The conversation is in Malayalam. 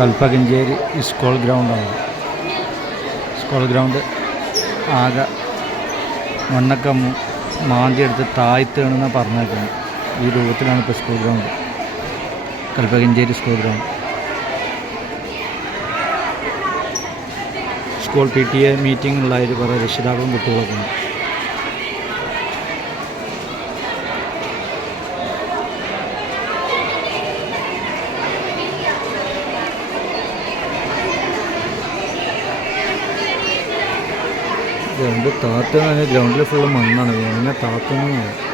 കൽപ്പകഞ്ചേരി സ്കൂൾ ഗ്രൗണ്ടാണ്. സ്കൂൾ ഗ്രൗണ്ട് ആകെ മണ്ണൊക്കെ മാന്തിയെടുത്ത് താഴ്ത്തുകയാണെന്നാണ് പറഞ്ഞേക്കുന്നത്. ഈ രൂപത്തിലാണ് ഇപ്പോൾ school ground, Kalpakanchery school ground. School PTA meeting ഉള്ളതിൽ കുറേ രക്ഷിതാക്കളും കുട്ടികളൊക്കെ ഉണ്ട്. ഗ്രൗണ്ട് താത്തുന്ന ഗ്രൗണ്ടിൽ ഫുള്ള് മണ്ണാണ്, എങ്ങനെ താത്തുന്നതാണ്.